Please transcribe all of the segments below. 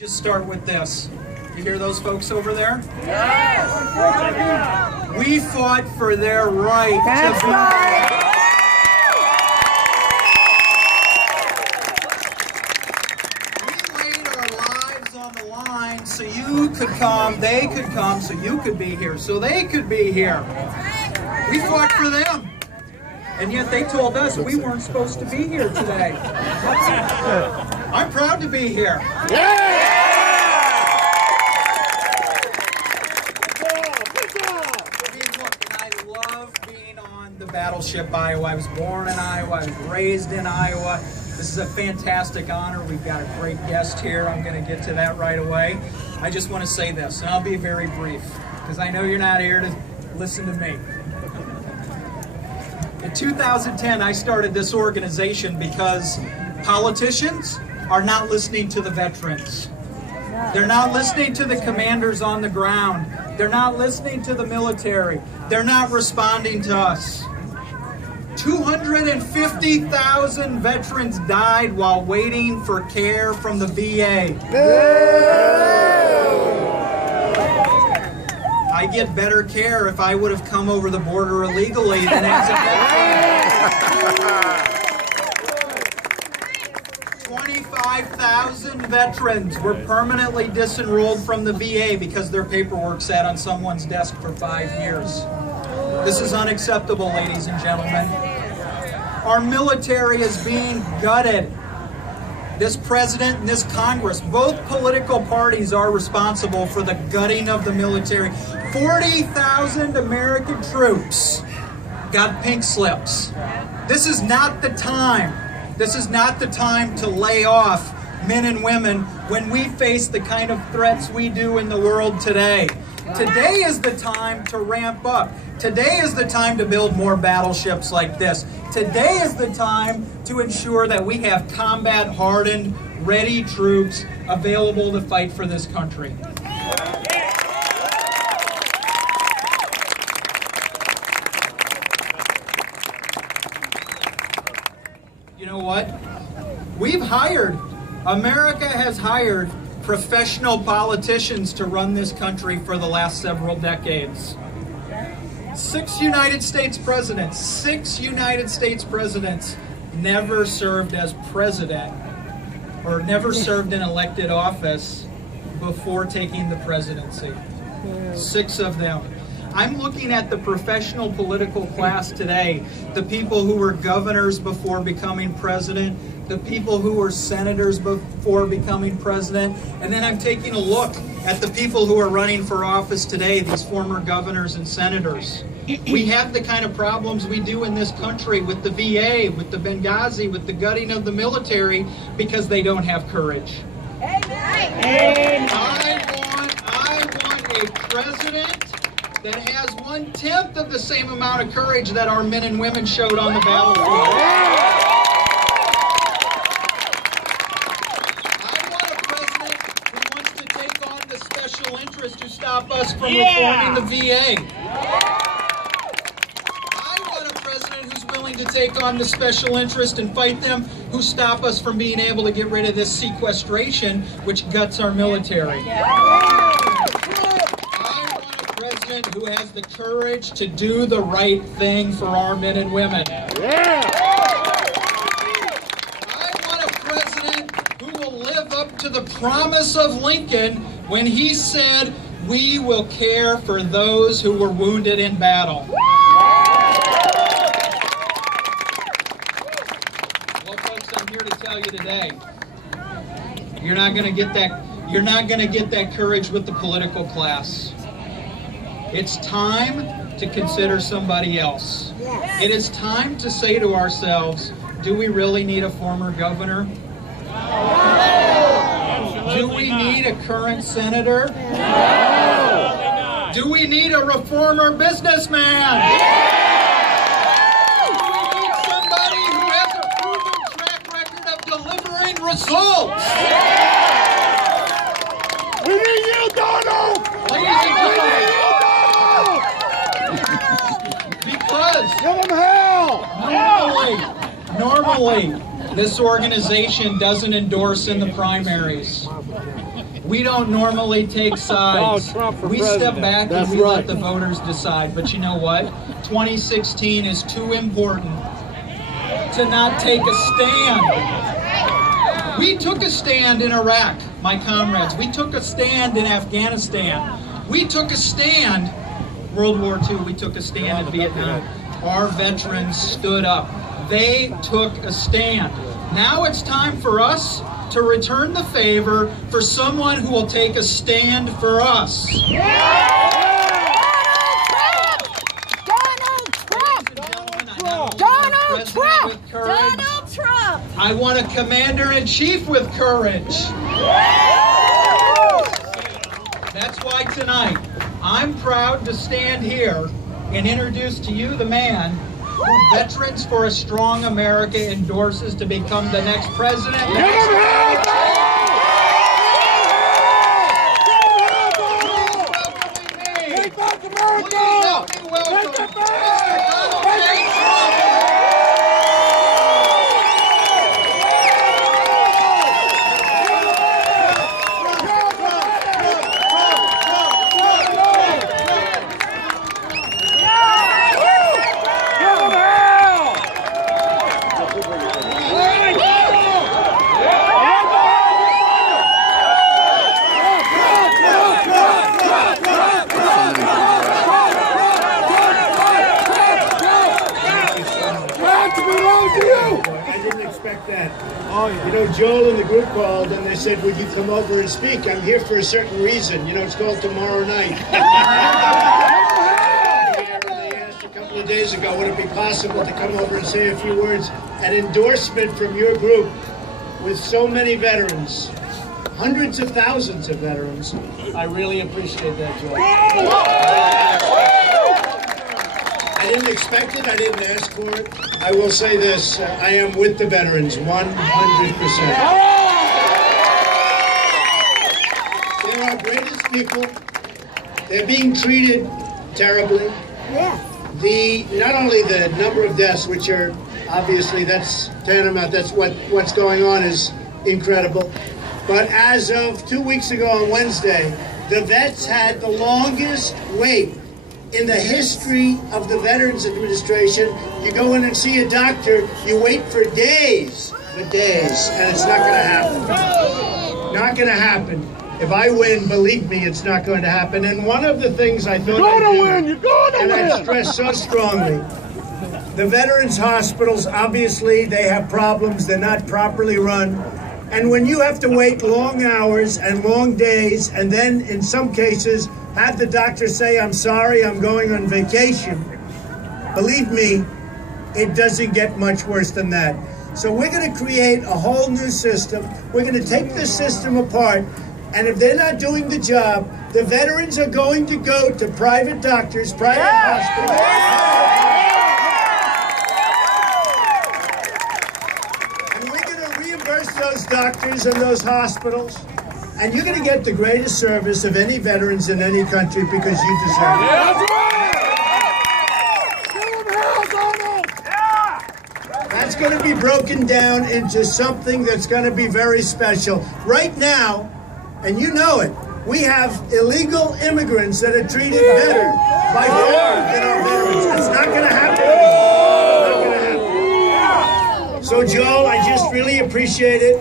Just start with this. You hear those folks over there? Yes! We fought for their right That's to be right. We laid our lives on the line so you could come, they could come, so you could be here, so they could be here. We fought for them. And yet they told us we weren't supposed to be here today. I'm proud to be here. I love being on the battleship Iowa. I was born in Iowa. I was raised in Iowa. This is a fantastic honor. We've got a great guest here. I'm going to get to that right away. I just want to say this, and I'll be very brief, because I know you're not here to listen to me. In 2010, I started this organization because politicians are not listening to the veterans. They're not listening to the commanders on the ground. They're not listening to the military. They're not responding to us. 250,000 veterans died while waiting for care from the VA. I get better care if I would have come over the border illegally than as a veteran. 25,000 veterans were permanently disenrolled from the VA because their paperwork sat on someone's desk for 5 years. This is unacceptable, ladies and gentlemen. Our military is being gutted. This president and this Congress, both political parties are responsible for the gutting of the military. 40,000 American troops got pink slips. This is not the time. This is not the time to lay off men and women when we face the kind of threats we do in the world today. Today is the time to ramp up. Today is the time to build more battleships like this. Today is the time to ensure that we have combat-hardened, ready troops available to fight for this country. You know what? America has hired professional politicians to run this country for the last several decades. 6 United States presidents never served as president or never served in elected office before taking the presidency. 6 of them. I'm looking at the professional political class today, the people who were governors before becoming president, the people who were senators before becoming president, and then I'm taking a look at the people who are running for office today, these former governors and senators. We have the kind of problems we do in this country with the VA, with the Benghazi, with the gutting of the military, because they don't have courage. Amen. I want a president that has 1/10 of the same amount of courage that our men and women showed on the battlefield. I want a president who wants to take on the special interest to stop us from reforming the VA. I want a president who's willing to take on the special interest and fight them who stop us from being able to get rid of this sequestration, which guts our military. Who has the courage to do the right thing for our men and women. I want a president who will live up to the promise of Lincoln when he said, "We will care for those who were wounded in battle." Well, folks, I'm here to tell you today, you're not going to get that. You're not going to get that courage with the political class. It's time to consider somebody else. Yes. It is time to say to ourselves, do we really need a former governor? No. Do we need a current senator? No. Do we need a reformer businessman? Do we need somebody who has a proven track record of delivering results? We need you, Donald! Ladies and gentlemen, give them hell! Normally, this organization doesn't endorse in the primaries. We don't normally take sides. Oh, Trump for we president. step back That's and we right. let the voters decide. But you know what? 2016 is too important to not take a stand. We took a stand in Iraq, my comrades. We took a stand in Afghanistan. We took a stand, World War II, we took a stand in Vietnam. Our veterans stood up. They took a stand. Now it's time for us to return the favor for someone who will take a stand for us. Donald Trump! I want a commander-in-chief with courage. That's why tonight, I'm proud to stand here and introduce to you the man who Veterans for a Strong America endorses to become the next president. You know, Joel and the group called and they said, would you come over and speak? I'm here for a certain reason. You know, it's called Tomorrow Night. They asked a couple of days ago, would it be possible to come over and say a few words? An endorsement from your group with so many veterans, hundreds of thousands of veterans. I really appreciate that, Joel. I didn't expect it. I didn't ask for it. I will say this. I am with the veterans, 100%. They're our greatest people. They're being treated terribly. Not only the number of deaths, which are obviously, that's tantamount, that's what's going on is incredible. But as of 2 weeks ago on Wednesday, the vets had the longest wait in the history of the Veterans Administration. You go in and see a doctor, you wait for days, and it's not going to happen. Not going to happen. If I win, believe me, it's not going to happen. And one of the things I thought You're gonna win! I stress so strongly, the veterans hospitals, obviously, they have problems. They're not properly run. And when you have to wait long hours and long days, and then in some cases, have the doctor say, I'm sorry, I'm going on vacation. Believe me, it doesn't get much worse than that. So we're going to create a whole new system. We're going to take this system apart, and if they're not doing the job, the veterans are going to go to private doctors, private hospitals. And we're going to reimburse those doctors and those hospitals. And you're going to get the greatest service of any veterans in any country because you deserve it. That's going to be broken down into something that's going to be very special. Right now, and you know it, we have illegal immigrants that are treated better by far than our veterans. It's not going to happen. Not going to happen. So, Joel, I just really appreciate it.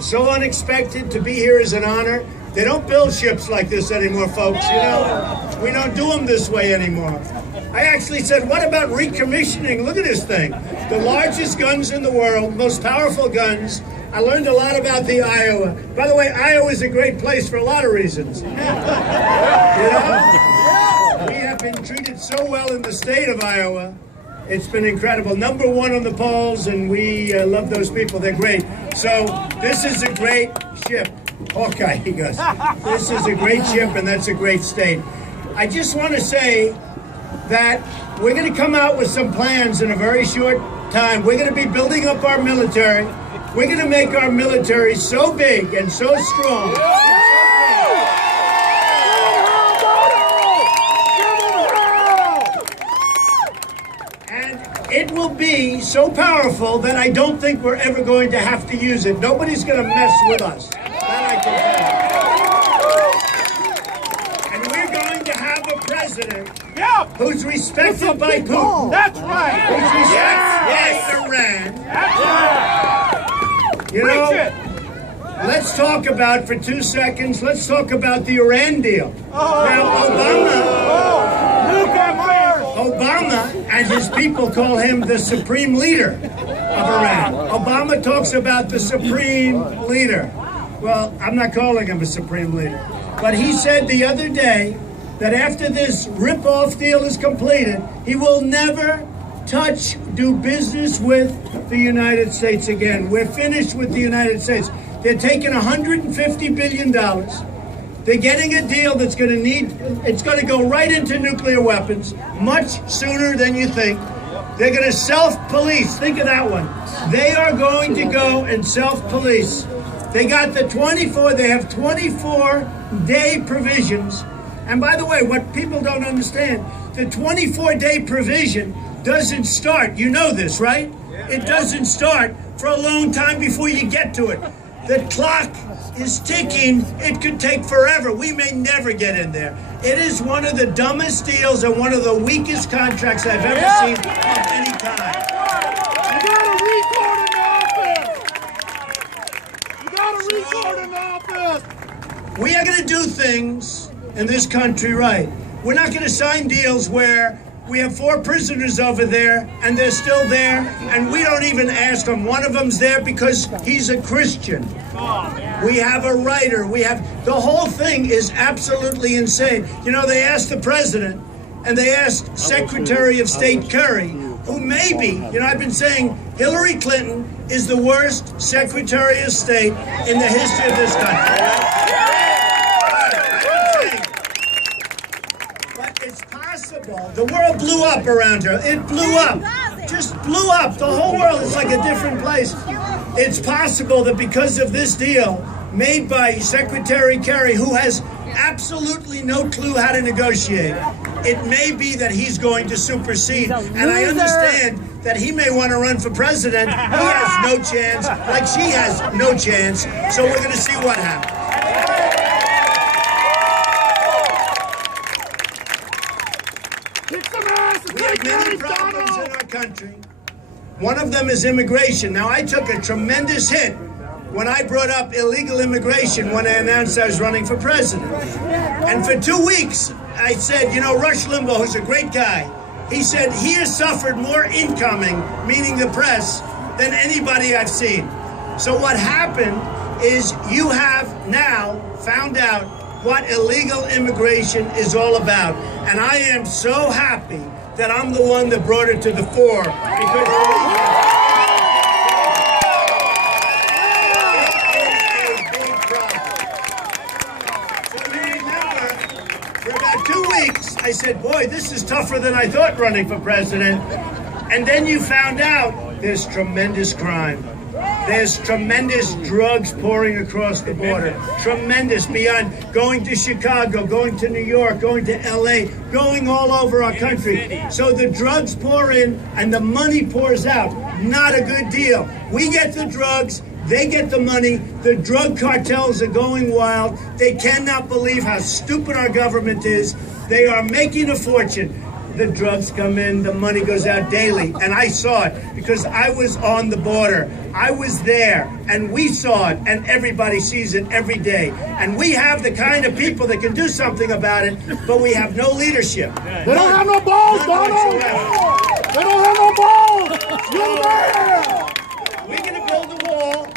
So unexpected. To be here is an honor. They don't build ships like this anymore, folks, you know? We don't do them this way anymore. I actually said, what about recommissioning? Look at this thing. The largest guns in the world, most powerful guns. I learned a lot about the Iowa. By the way, Iowa is a great place for a lot of reasons. You know? We have been treated so well in the state of Iowa. It's been incredible. Number one on the polls, and we love those people. They're great. So this is a great ship. Hawkeye, he goes. This is a great ship, and that's a great state. I just want to say that we're going to come out with some plans in a very short time. We're going to be building up our military. We're going to make our military so big and so strong. It will be so powerful that I don't think we're ever going to have to use it. Nobody's going to mess with us. That I can tell you. who's respected by Putin. That's right. Who's respected by Iran. You know, let's talk about, for 2 seconds, let's talk about the Iran deal. Now, Obama and his people call him the supreme leader of Iran. Obama talks about the supreme leader. Well, I'm not calling him a supreme leader. But he said the other day that after this rip-off deal is completed, he will never do business with the United States again. We're finished with the United States. They're taking $150 billion. They're getting a deal that's going to go right into nuclear weapons much sooner than you think. They're going to self-police. Think of that one. They are going to go and self-police. They got they have 24-day provisions. And by the way, what people don't understand, the 24-day provision doesn't start. You know this, right? It doesn't start for a long time before you get to it. The clock is ticking. It could take forever. We may never get in there. It is one of the dumbest deals and one of the weakest contracts I've ever seen of any kind. You got a record in office. We are going to do things in this country right. We're not going to sign deals where we have 4 prisoners over there and they're still there and we don't even ask them. One of them's there because he's a Christian. We have a writer. The whole thing is absolutely insane. You know, they asked the president and they asked Secretary of State Kerry, who maybe, I've been saying Hillary Clinton is the worst Secretary of State in the history of this country. The world blew up around her. It blew up. Just blew up. The whole world is like a different place. It's possible that because of this deal made by Secretary Kerry, who has absolutely no clue how to negotiate, it may be that he's going to supersede. And I understand that he may want to run for president. He has no chance, like she has no chance. So we're going to see what happens. We have many problems in our country. One of them is immigration. Now, I took a tremendous hit when I brought up illegal immigration when I announced I was running for president. And for 2 weeks, I said, Rush Limbaugh, who's a great guy, he said he has suffered more incoming, meaning the press, than anybody I've seen. So what happened is you have now found out what illegal immigration is all about. And I am so happy that I'm the one that brought it to the fore, because it is a big problem. So you remember, for about 2 weeks, I said, boy, this is tougher than I thought running for president. And then you found out there's tremendous crime. There's tremendous drugs pouring across the border. Tremendous, beyond going to Chicago, going to New York, going to L.A., going all over our country. So the drugs pour in and the money pours out. Not a good deal. We get the drugs, they get the money. The drug cartels are going wild. They cannot believe how stupid our government is. They are making a fortune. The drugs come in, the money goes out daily. And I saw it because I was on the border. I was there and we saw it, and everybody sees it every day. And we have the kind of people that can do something about it, but we have no leadership. They don't have no balls, Donald! They don't have no balls! You're there! We're going to build a wall.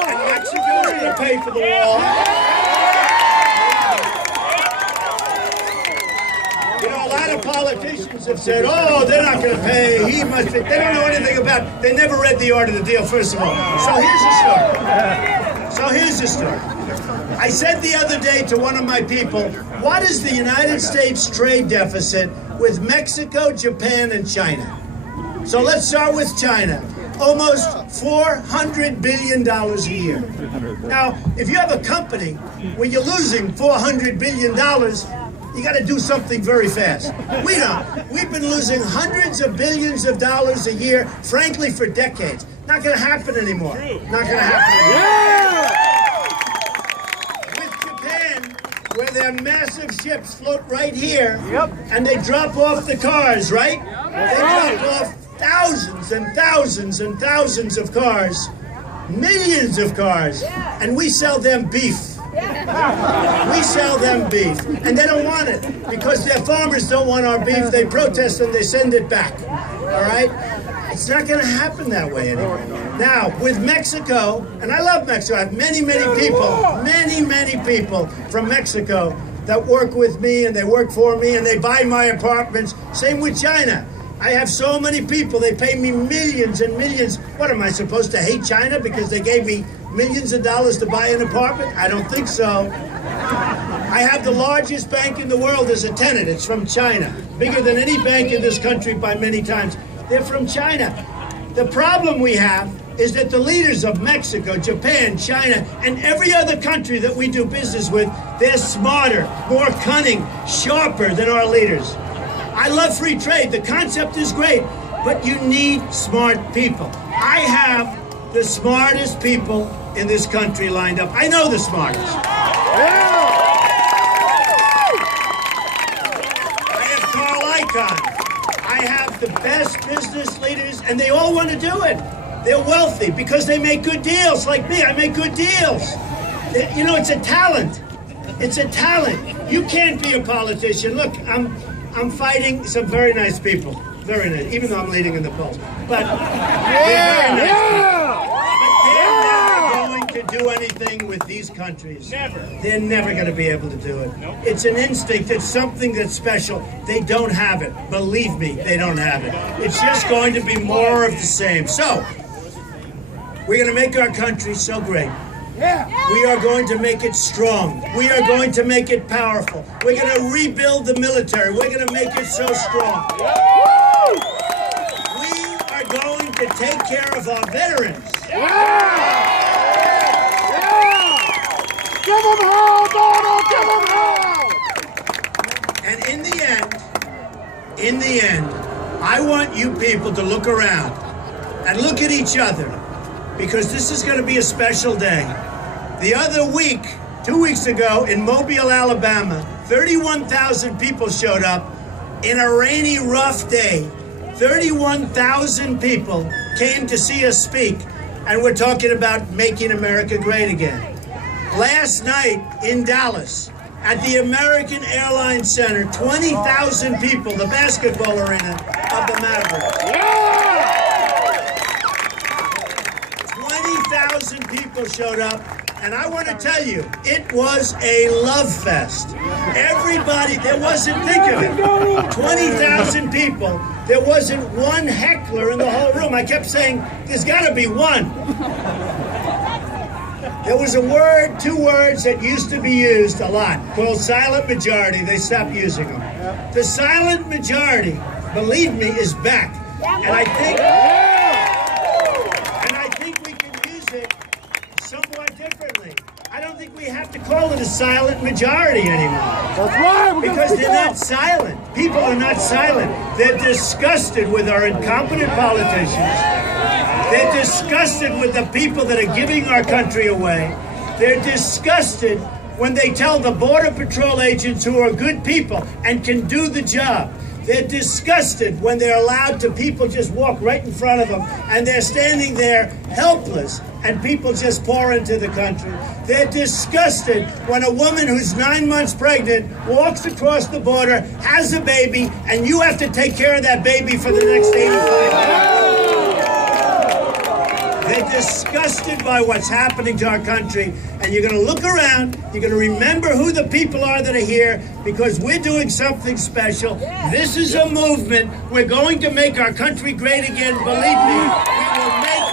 And Mexico's going to pay for the wall. A lot of politicians have said, oh, they're not going to pay, he must pay. They don't know anything about it. They never read the art of the deal, first of all. So here's the story. I said the other day to one of my people, what is the United States trade deficit with Mexico, Japan, and China? So let's start with China. Almost $400 billion a year. Now, if you have a company where you're losing $400 billion, you got to do something very fast. We don't. We've been losing hundreds of billions of dollars a year, frankly, for decades. Not going to happen anymore. Not going to happen anymore. With Japan, where their massive ships float right here, and they drop off the cars, right? They drop off thousands and thousands and thousands of cars, millions of cars, and we sell them beef. We sell them beef, and they don't want it because their farmers don't want our beef. They protest and they send it back. All right? It's not going to happen that way anymore. Now, with Mexico, and I love Mexico, I have many people from Mexico that work with me and they work for me and they buy my apartments. Same with China. I have so many people, they pay me millions and millions. What, am I supposed to hate China because they gave me millions of dollars to buy an apartment? I don't think so. I have the largest bank in the world as a tenant. It's from China. Bigger than any bank in this country by many times. They're from China. The problem we have is that the leaders of Mexico, Japan, China, and every other country that we do business with, they're smarter, more cunning, sharper than our leaders. I love free trade. The concept is great, but you need smart people. I have the smartest people in this country lined up. I know the smartest. I have Carl Icahn. I have the best business leaders, and they all want to do it. They're wealthy because they make good deals. Like me, I make good deals. You know, it's a talent. It's a talent. You can't be a politician. Look, I'm fighting some very nice people. Very nice, even though I'm leading in the polls. But they're very nice people. But they're never going to do anything with these countries. Never. They're never going to be able to do it. Nope. It's an instinct. It's something that's special. They don't have it. Believe me, they don't have it. It's just going to be more of the same. So, we're going to make our country so great. We are going to make it strong. We are going to make it powerful. We're going to rebuild the military. We're going to make it so strong. We are going to take care of our veterans. Give them hell, Donald! Give them hell! And in the end, I want you people to look around and look at each other, because this is going to be a special day. The other week, 2 weeks ago, in Mobile, Alabama, 31,000 people showed up in a rainy, rough day. 31,000 people came to see us speak, and we're talking about making America great again. Last night in Dallas, at the American Airlines Center, 20,000 people, the basketball arena of the Mavericks. 20,000 people showed up, and I want to tell you, it was a love fest. Everybody, there wasn't, think of it, 20,000 people, there wasn't one heckler in the whole room. I kept saying, there's got to be one. There was a word, 2 words that used to be used a lot, called silent majority. They stopped using them. The silent majority, believe me, is back. And I think we can use it somewhat differently. I don't think we have to call it a silent majority anymore. That's right. Because they're not silent. People are not silent. They're disgusted with our incompetent politicians. They're disgusted with the people that are giving our country away. They're disgusted when they tell the Border Patrol agents who are good people and can do the job. They're disgusted when they're allowed to, people just walk right in front of them and they're standing there helpless and people just pour into the country. They're disgusted when a woman who's 9 months pregnant walks across the border, has a baby, and you have to take care of that baby for the next 85 years. They're disgusted by what's happening to our country, and you're going to look around, you're going to remember who the people are that are here, because we're doing something special. This is a movement. We're going to make our country great again. Believe me, we will make